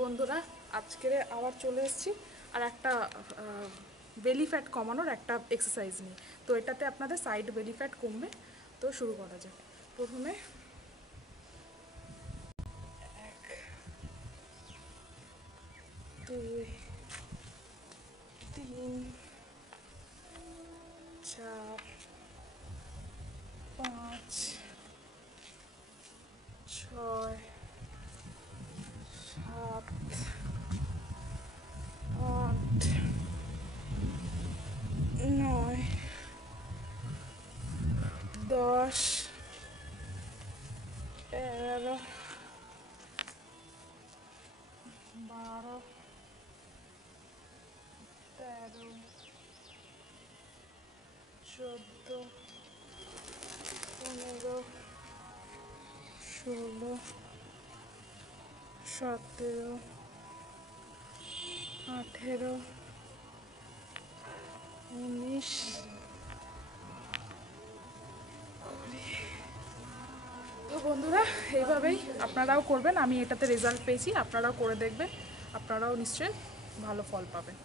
বন্ধুরা আজকে আবার চলে এসেছি আর একটা বেলি ফ্যাট কমানোর একটা এক্সারসাইজ নিয়ে। তো এটাতে আপনাদের সাইড বেলি ফ্যাট কমবে। তো শুরু করা যাক। প্রথমে 1 2 3 4 5 6 7 8 9 10 11 12 13 14 15 16 17 18 19 তো বন্ধুরা এইভাবেই আপনারাও করবেন। আমি এটাতে রেজাল্ট পেয়েছি, আপনারাও করে দেখবেন, আপনারাও নিশ্চয়ই ভালো ফল পাবেন।